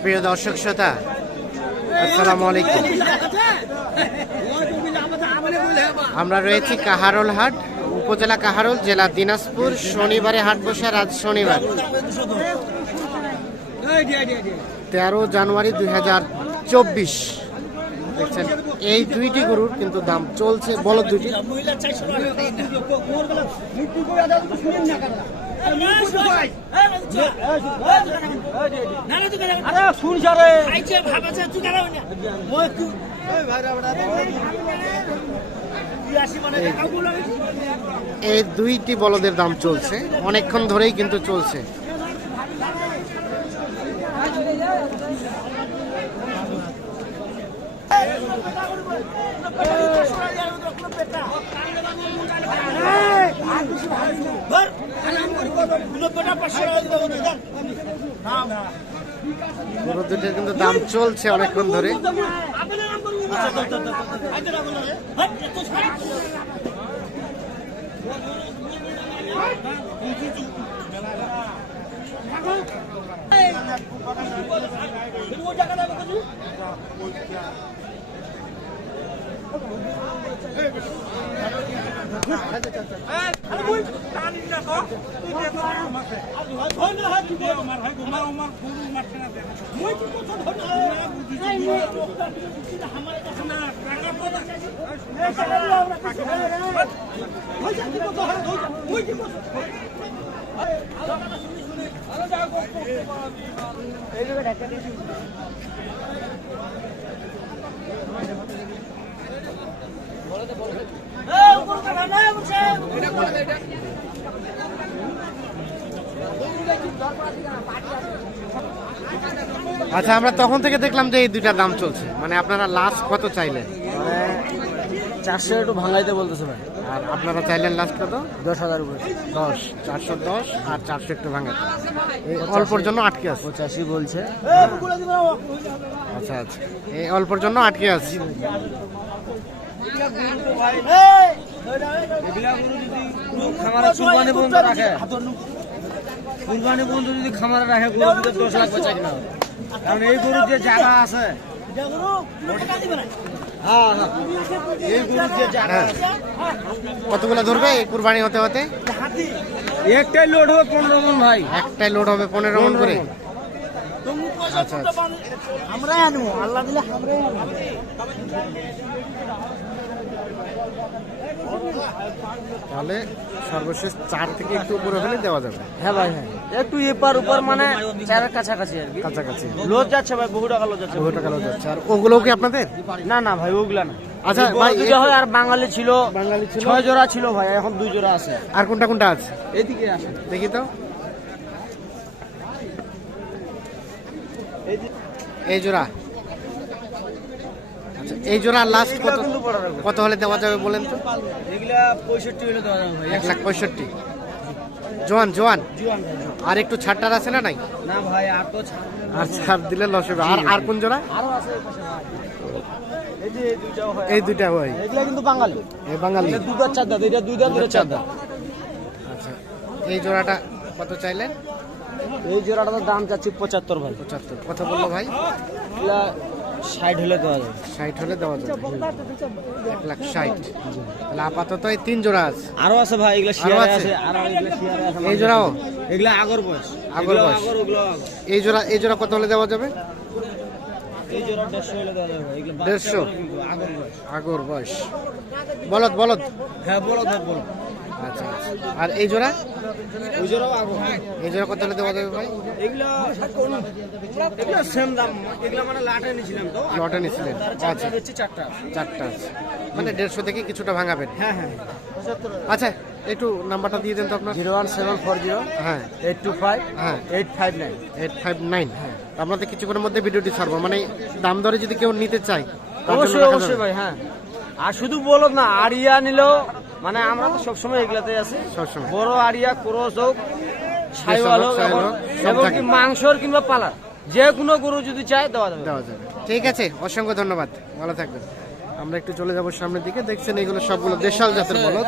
সুপ্রিয় দর্শক শ্রোতা, আসসালামু আলাইকুম। আমরা রয়েছি কাহারোল হাট, উপজেলা কাহারোল, জেলা দিনাজপুর। শনিবারে হাট বসে, আজ শনিবার 13 জানুয়ারি 2024। দেখছেন এই দুইটি গরুর কিন্তু দাম চলছে, বলদ দুইটি। এই দুইটি বলদের দাম চলছে অনেকক্ষণ ধরেই কিন্তু চলছে। গরু দুটির কিন্তু দাম চলছে অনেকক্ষণ ধরে। আচ্ছা, আমরা তখন থেকে দেখলাম যে এই দুইটার দাম চলছে, মানে আপনারা লাস্ট কত চাইলেন? 400 একটু ভাঙাইতে বলতেছে ভাই। আর আপনারা চাইলেন লাস্ট কত? 10,000 উপরে। 410 আর 400 একটু ভাঙাতে। এই অল্পর জন্য আটকে আছে। 85 বলছে। আচ্ছা আচ্ছা, এই অল্পর জন্য আটকে আছে। কুরবানি বন্ধ রাখে, কুরবানি বন্ধ যদি খামারে রাখে গরু 10 লাখ বেচা কিনা হবে। কারণ এই গরুর যে জায়গা আছে, কতগুলো ধরবে এই কুরবানি হতে হতে? একটাই লোড হবে 15 মন ভাই। একটাই লোড হবে 15 মন করে। আচ্ছা আচ্ছা, আমরা আনবো, আল্লাহ দিলে আমরাই আনবো। তাহলে সর্বশেষ 4 থেকে একটু উপরে হলে দেওয়া যাবে। হ্যাঁ ভাই, হ্যাঁ একটু এপার উপর, মানে 4-এর কাছাকাছি আর কি। কাছাকাছি লোড যাচ্ছে ভাই, বহু টাকা লোড যাচ্ছে। বহু টাকা লোড যাচ্ছে। আর ওগুলো কি আপনাদের? না না ভাই, ওগুলা না। আচ্ছা ভাই, ভাই, দুটো হয়। আর বাঙালি ছিল 6 জোড়া ছিল ভাই, এখন 2 জোড়া আছে। আর কোনটা কোনটা আছে এদিকে আসে দেখি তো। এই জোড়া, আচ্ছা এই জোড়া লাস্ট কত, কত হলে দেওয়া যাবে বলেন তো? এগুলা 65 হলে দেওয়া যাবে ভাই। 1,65,000 জোয়ান জোয়ান। জোয়ান ভাই। আর একটু ছাড়টার আছে না? নাই, না ভাই, আর তো আর ছাড় দিলে লস হবে। আর আর কোন জোড়া? আরো আছে এই পাশে ভাই। এই যে এই দুইটাও হয়। এই দুইটা হয়। এগুলা কিন্তু বাঙালি। এই বাঙালি। এটা 2 দাঁত 4 দাঁত, এটা 2 দাঁত, এটা 4 দাঁত। আচ্ছা, এই জোড়াটা কত চাইলেন? এই জোড়াটার দাম চাচ্ছি 75 ভাই। 75 কত বললো ভাই? এগুলা 60 হলে দেওয়া যাবে। 60 হলে দেওয়া যাবে। 1,60,000। তাহলে আপাতত এই 3 জোড়া আছে। আরো আছে ভাই, এগুলা আরো শিয়ারে আছে? আছে, আর এগুলা শিয়ারে আছে। এই জোড়াও? এগুলা আগর বয়স। আগর বয়স। ওগুলো এই জোড়া কত হলে দেওয়া যাবে? এই জোড়া 150 হলে দেওয়া যাবে ভাই। এগুলো 150? আগর বয়স। আগর বয়স। বলদ বলদ। হ্যাঁ বলো ভাই, বলো। আচ্ছা আচ্ছা। আর এই জোড়া? ওই জোড়াও আগর। এই জোড়া কত হলে দেওয়া যাবে ভাই? এগুলা সেম দাম। এগুলা মানে লাটে নিছিলাম তো। লটে নিছিলেন? আচ্ছা, বেচছি 4টা। 4টা আছে, মানে 150 থেকে কিছুটা ভাঙাবেন। হ্যাঁ হ্যাঁ। আচ্ছা, একটু নাম্বারটা দিয়ে দেন তো আপনার। 01740 হ্যাঁ 825 হ্যাঁ 859। 859। হ্যাঁ, আপনাদের কিছুক্ষণের মধ্যে ভিডিওটি ছাড়বো, মানে দাম দরে যদি কেউ নিতে চায় তার জন্য অবশ্যই রাখা অবশ্যই যাবে। ভাই। হ্যাঁ, আর শুধু বলো না, আড়িয়া নিলেও, মানে আমরা তো সবসময় এগুলাতে আছি। সবসময়। বড় আড়িয়া, ক্রস হোক, সাইওয়াল হোক, সাইওয়াল হোক, সব এবং থাকে। কি মাংসর কিংবা পালার যে কোনো গরু যদি চায় দেওয়া যাবে। দেওয়া যাবে। ঠিক আছে, অসংখ্য ধন্যবাদ, ভালো থাকবেন। আমরা একটু চলে যাবো সামনের দিকে। দেখছেন এগুলো সবগুলো দেশাল জাতের বলদ।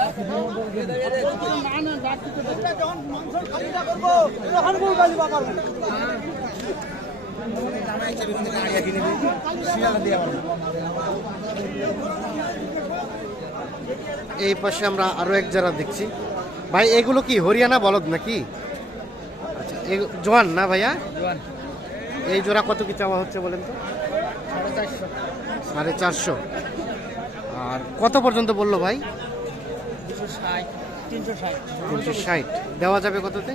এই পাশে আমরা আরো এক জোড়া দেখছি ভাই, এগুলো কি হরিয়ানা বলদ নাকি? আচ্ছা, জোয়ান না ভাইয়া? এই জোড়া কত কি চাওয়া হচ্ছে বলেন তো? 450। আর কত পর্যন্ত বললো ভাই? 360। দেওয়া যাবে কততে?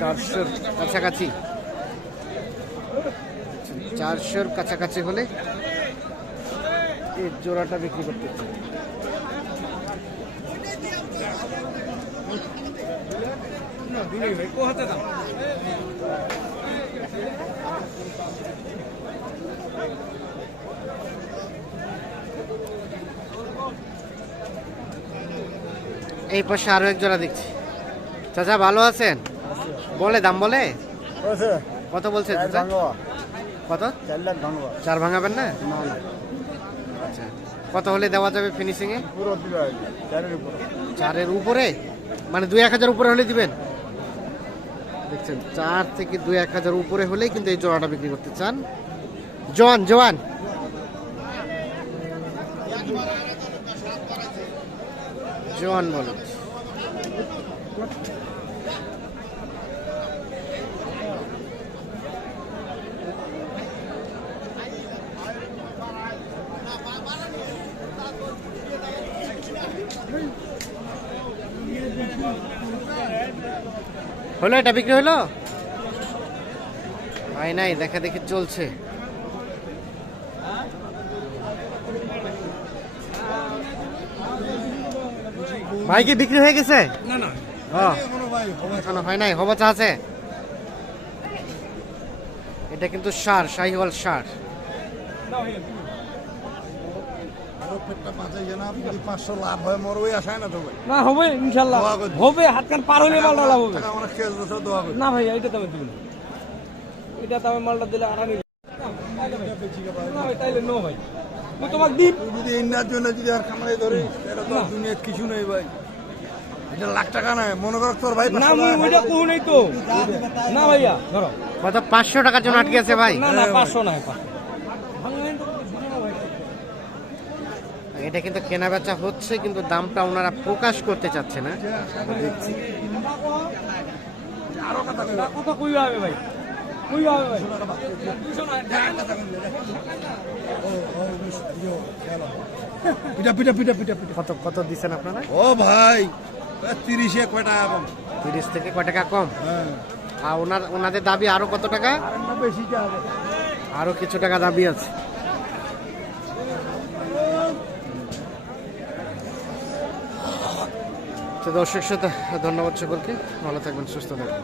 400 কাছাকাছি। 400 কাছাকাছি হলে এই জোড়াটা বিক্রি করতে চাই। এই পাশে আরো এক জোড়া দেখছি। চাচা ভালো আছেন? বলে দাম বলে কত বলছে চাচা? কত? 4 লাখ ভাঙবো। 4 ভাঙাবেন না? আচ্ছা, কত হলে দেওয়া যাবে ফিনিশিং এ? পুরো দিবে 4 এর উপরে। 4-এর উপরে মানে 2-1000 উপরে হলে দিবেন? দেখছেন 4 থেকে 2-1000 উপরে হলেই কিন্তু এই জোড়াটা বিক্রি করতে চান। জোয়ান জোয়ান জোয়ান বলেন। হলো, এটা বিক্রি হলো? হয় নাই, দেখা দেখি চলছে। ভাই কি বিক্রি হয়ে গেছে? না না এখনো হয় নাই, হবাচা আছে। এটা কিন্তু সার, শাহিওয়াল সার। লাভ হয় মোর ওই আশায় না তো ভাই। না হবে ইনশাআল্লাহ দোয়া করছি। হবে, হাত কান পার হইলে মালটা লাভ হবে। টাকা আমরা খেয়ে বছর দোয়া করি। না ভাই এটা তো দিবেন, এটা তো আমি মালটা দিলে আরামই না ভাই, তাইলে নো ভাই মই তোমাক দিম। তুই যদি ইন্নার জন্য যদি আর খামারে ধরে এটা তো দুনিয়া কিছু নেই ভাই। এটা লাখ টাকা নয়, মনে কর তোর ভাই না মই ওইটা কহু নাই তো। না ভাইয়া ধরো কত? 500 টাকার জন্য আটকে আছে ভাই। না না 500 না 500। এটা কিন্তু কেনা বেচা হচ্ছে, কিন্তু দামটা ওনারা প্রকাশ করতে চাচ্ছে না। দেখছি কথা কই হবে ভাই, কই হবে ভাই? 200 না পিটা পিটা পিটা পিটা পিটা। কত কত দিচ্ছেন আপনারা? ও ভাই 30-এ কয় টাকা কম? 30 থেকে কয় টাকা কম? হ্যাঁ আর ওনাদের দাবি আরো কত টাকা? আর না বেশি টাকা। আরো কিছু টাকা দাবি আছে। তো দর্শক শ্রোতা, ধন্যবাদ সকলকে, ভালো থাকবেন, সুস্থ থাকবেন।